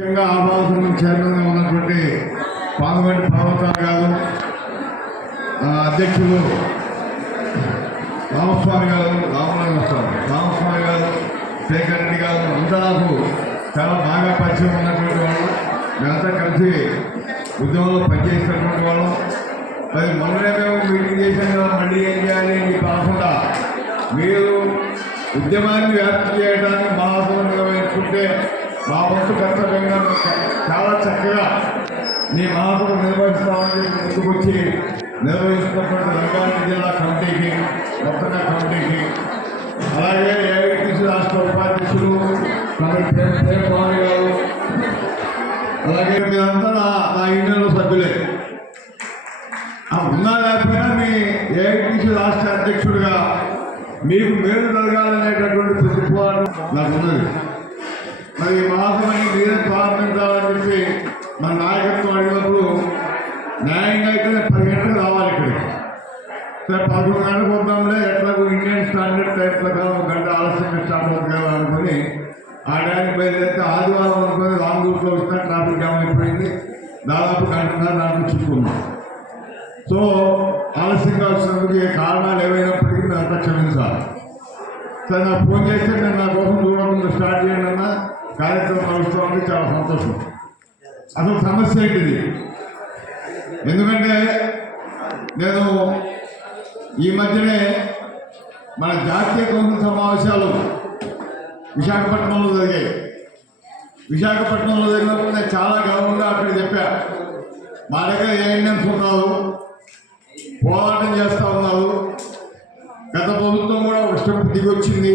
ముఖ్యంగా ఆవాసం చైర్మన్గా ఉన్నటువంటి పార్లమెంట్ పర్వతాలు గారు, అధ్యక్షులు రామస్వామి గారు, రామస్వామి గారు, శేఖర్ రెడ్డి గారు అంతా నాకు చాలా బాగా పరిచయం ఉన్నటువంటి వాళ్ళు. మేమంతా కలిసి ఉద్యోగంలో పనిచేసినటువంటి వాళ్ళం. మరి మొన్ననే మేము మీటింగ్ చేశాం కదా, మళ్ళీ ఏం చేయాలి మీకు కాకుండా మీరు ఉద్యమాన్ని వ్యాప్తి చేయడానికి మహాసభ నిర్వహించుకుంటే మా వంతు కర్తవ్యంగా చాలా చక్కగా మీ మహాసభ నిర్వహిస్తామని ముందుకొచ్చి నిర్వహిస్తున్నటువంటి రంగారెడ్డి జిల్లా కమిటీకి, మొత్తంగా కమిటీకి, అలాగే ఏఐటీసీ రాష్ట్ర ఉపాధ్యక్షులు ప్రేమకుమార్ గారు, అలాగే మీరంతా నా యూనియన్లో సభ్యులే. ఉన్నా లేకపోయినా మీ ఏఐటీసీ రాష్ట్ర అధ్యక్షుడిగా మీకు మేలు జరగాలనేటటువంటి ప్రతిపాదన నాకు ఉన్నది. మరి మహాసభని మీరే ప్రారంభించాలని చెప్పి మన నాయకత్వం అడిగినప్పుడు న్యాయంగా అయితే 10 గంటలకు రావాలి ఇక్కడికి. సరే 11 గంటలకు వద్దాంలే, ఎట్లాగో ఇండియన్ స్టాండర్డ్ టైం ప్రకారం 1 గంట ఆలస్యంగా స్టార్ట్ అవుతుంది కదా అనుకుని ఆ టైంకి బయలుదేరితే ఆదివారం అనుకుని లాంగ్ రూట్లో వచ్చిన ట్రాఫిక్ జామ్ అయిపోయింది. దాదాపు గంటన్నర దాంట్లో చిక్కున్నాం. సో ఆలస్యంగా వచ్చినందుకు ఏ కారణాలు ఏవైనప్పటికీ నేను అంతా క్షమించాలి. సరే నాకు ఫోన్ చేస్తే నేను నా కోసం చూడకుండా స్టార్ట్ చేయండి అన్న, కార్యక్రమం నడుస్తామంటే చాలా సంతోషం. అసలు సమస్య ఏంటిది? ఎందుకంటే నేను ఈ మధ్యనే మన జాతీయ కౌన్సిల్ సమావేశాలు విశాఖపట్నంలో జరిగాయి. విశాఖపట్నంలో జరిగినప్పుడు నేను చాలా గర్వంగా అక్కడ చెప్పా, మా దగ్గర ఏఎన్ఎంస్ ఉన్నారు, పోరాటం చేస్తూ ఉన్నారు. గత ప్రభుత్వం కూడా ఒక స్టెప్ దిగొచ్చింది,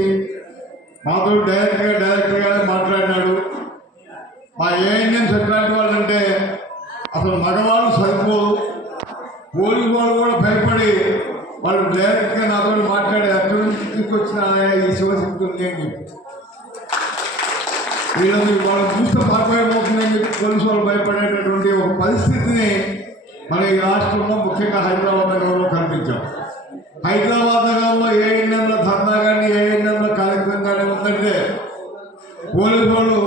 మాతో డైరెక్ట్గా మాట్లాడినాడు. మా ఏఎన్ఎంస్ ఎట్లాంటి వాళ్ళంటే అసలు మగవాళ్ళు సరిపోదు, పోలీసు వాళ్ళు కూడా భయపడి వాళ్ళు డైరెక్ట్గా నాతో మాట్లాడి అక్కడి నుంచి తీసుకొచ్చిన ఈ శివశక్తి ఉంది అని చెప్పి, వీళ్ళని వాళ్ళు చూస్తే పారిపోయిపోతుందని చెప్పి పోలీసు వాళ్ళు భయపడేటటువంటి ఒక పరిస్థితిని మన ఈ రాష్ట్రంలో ముఖ్యంగా హైదరాబాద్ నగరంలో కనిపించాం. హైదరాబాద్ నగరంలో ఏఎన్ఎంల ధర్నా కానీ ఏఎన్ఎంల కార్యక్రమం కానీ ఉందంటే పోలీసు వాళ్ళు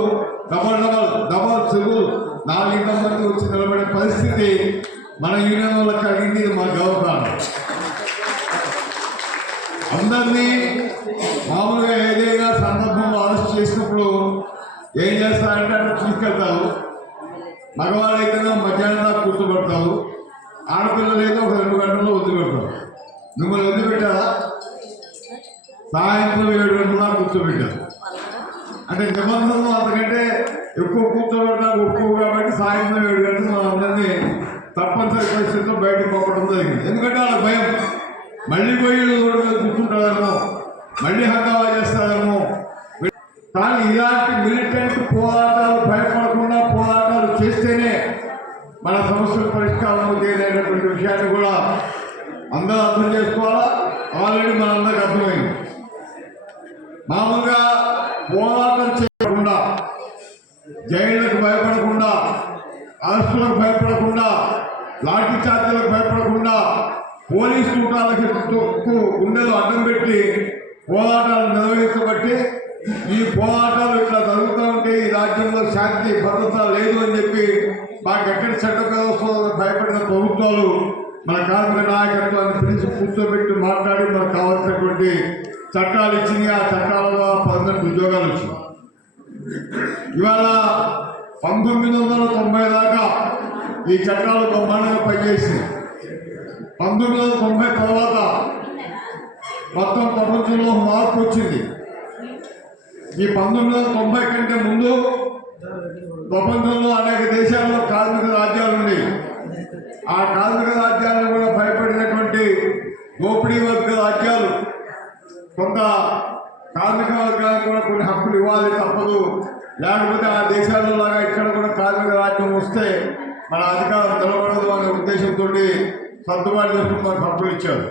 డబల్ సిబుల్ 4 మంది వచ్చి నిలబడే పరిస్థితి మన యూనియన్ వాళ్ళకి కలిగింది. ఇది మా గౌరవం. అందరినీ మామూలుగా ఏదైనా సందర్భంలో అరెస్ట్ చేసినప్పుడు ఏం చేస్తారంటే అక్కడ తీసుకెళ్తారు. మగవాళ్ళైతేనే మధ్యాహ్నం దాకా కూర్చోబెడతారు, ఆడపిల్లలు అయితే ఒక 2 గంటల్లో వదిలిపెడతారు. మిమ్మల్ని వదిలిపెట్టారా? సాయంత్రం 7 గంటల దాకా కూర్చోబెట్టారు. అంటే నిబంధనలు అంతకంటే ఎక్కువ కూర్చోబెట్టడానికి ఒప్పుకో కాబట్టి సాయంత్రం 7 గంటలు మన అందరినీ తప్పనిసరి పరిస్థితుల్లో బయటకు పంపడం జరిగింది. ఎందుకంటే వాళ్ళ భయం, మళ్ళీ పోయి రోడ్డు మీద కూర్చుంటారేమో, మళ్ళీ హంగామా చేస్తారేమో. కానీ ఇలాంటి మిలిటెంట్ పోరాటాలు భయపడకుండా పోరాటాలు చేస్తేనే మన సమస్యల పరిష్కారం అవుతాయనేటటువంటి విషయాన్ని కూడా అందరూ అర్థం చేసుకోవాలా. ఆల్రెడీ మనందరికి అర్థమైంది. మామూలుగా పోరాటం చేయకుండా, జైళ్ళకు భయపడకుండా, అరెస్టులకు భయపడకుండా, లాఠీ చార్జీలకు భయపడకుండా, పోలీసు తూటాలకు గుండెలు అడ్డం పెట్టి పోరాటాలు నిర్వహించబట్టి ఈ పోరాటాలు ఇట్లా జరుగుతూ ఉంటే ఈ రాజ్యంలో శాంతి భద్రత లేదు అని చెప్పి మాకెక్కడి చట్ట వ్యవస్థ భయపడిన ప్రభుత్వాలు మన కార్మిక నాయకత్వాన్ని పిలిచి కూర్చోబెట్టి మాట్లాడి మనకు కావాల్సినటువంటి చట్టాలు ఇచ్చినాయి. ఆ చట్టాలలో 18 ఉద్యోగాలు వచ్చినాయి. ఇవాళ 1990 దాకా ఈ చట్టాలు బ్రహ్మాండంగా పనిచేసింది. 1990 తర్వాత మొత్తం ప్రపంచంలో మార్పు వచ్చింది. ఈ 1990 కంటే ముందు ప్రపంచంలో అనేక దేశాల్లో కార్మిక రాజ్యాలు ఉన్నాయి. ఆ కార్మిక రాజ్యాలను కూడా భయపడినటువంటి దోపిడీ వర్గ రాజ్యాలు కొంత కార్మిక వర్గానికి కూడా కొన్ని హక్కులు ఇవ్వాలి తప్పదు, లేకపోతే ఆ దేశాల్లో లాగా ఇక్కడ కూడా కార్మిక రాజ్యం వస్తే మన అధికారం నిలబడదు అనే ఉద్దేశంతో సర్దుబాటు చేసుకుని మనకు హక్కులు ఇచ్చారు.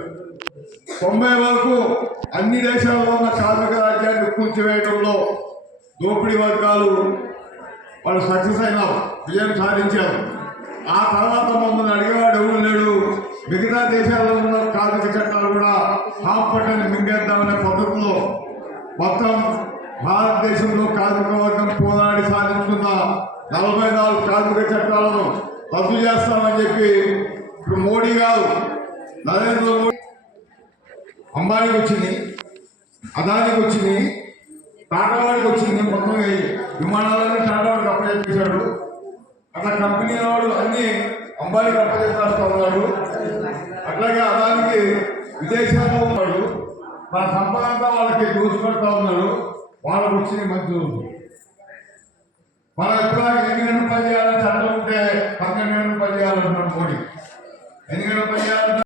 90 వరకు అన్ని దేశాల్లో ఉన్న కార్మిక రాజ్యాన్ని కూల్చివేయడంలో దోపిడీ వర్గాలు వాళ్ళు సక్సెస్ అయినారు, విజయం సాధించారు. ఆ తర్వాత మమ్మల్ని అడిగేవాడు ఎవరు లేడు. మిగతా దేశాల్లో ఉన్న కార్మిక చట్టాలు కూడా హాంపట్టని మింగేద్దామనే పద్ధతిలో మొత్తం భారతదేశంలో కార్మిక వర్గం పోరాడి సాధించుకున్న 44 కార్మిక చట్టాలను రద్దు చేస్తామని చెప్పి ఇప్పుడు మోడీ గారు నరేంద్ర మోడీ అంబానీకి వచ్చింది, అదానికి వచ్చింది, టాటావాడికి వచ్చింది. మొత్తం విమానాలన్నీ టాటావాడికి అప్పచెప్పేశాడు. అట్లా కంపెనీ వాడు అన్ని అంబానీకి అప్పచెప్పేస్తా ఉన్నాడు. అట్లాగే అదానికి విదేశాల్లో ఉన్నాడు. మన సంపద అంతా వాళ్ళకి దోచుపెడతా ఉన్నాడు. వాళ్ళకు వచ్చింది మంచి మనం ఎప్పుడు 8 గంటలు పని చేయాలని చట్టం ఉంటే 12 గంటలు పని చేయాలంటున్నాడు మోడీ. 8 గంటలు పని చేయాలంటే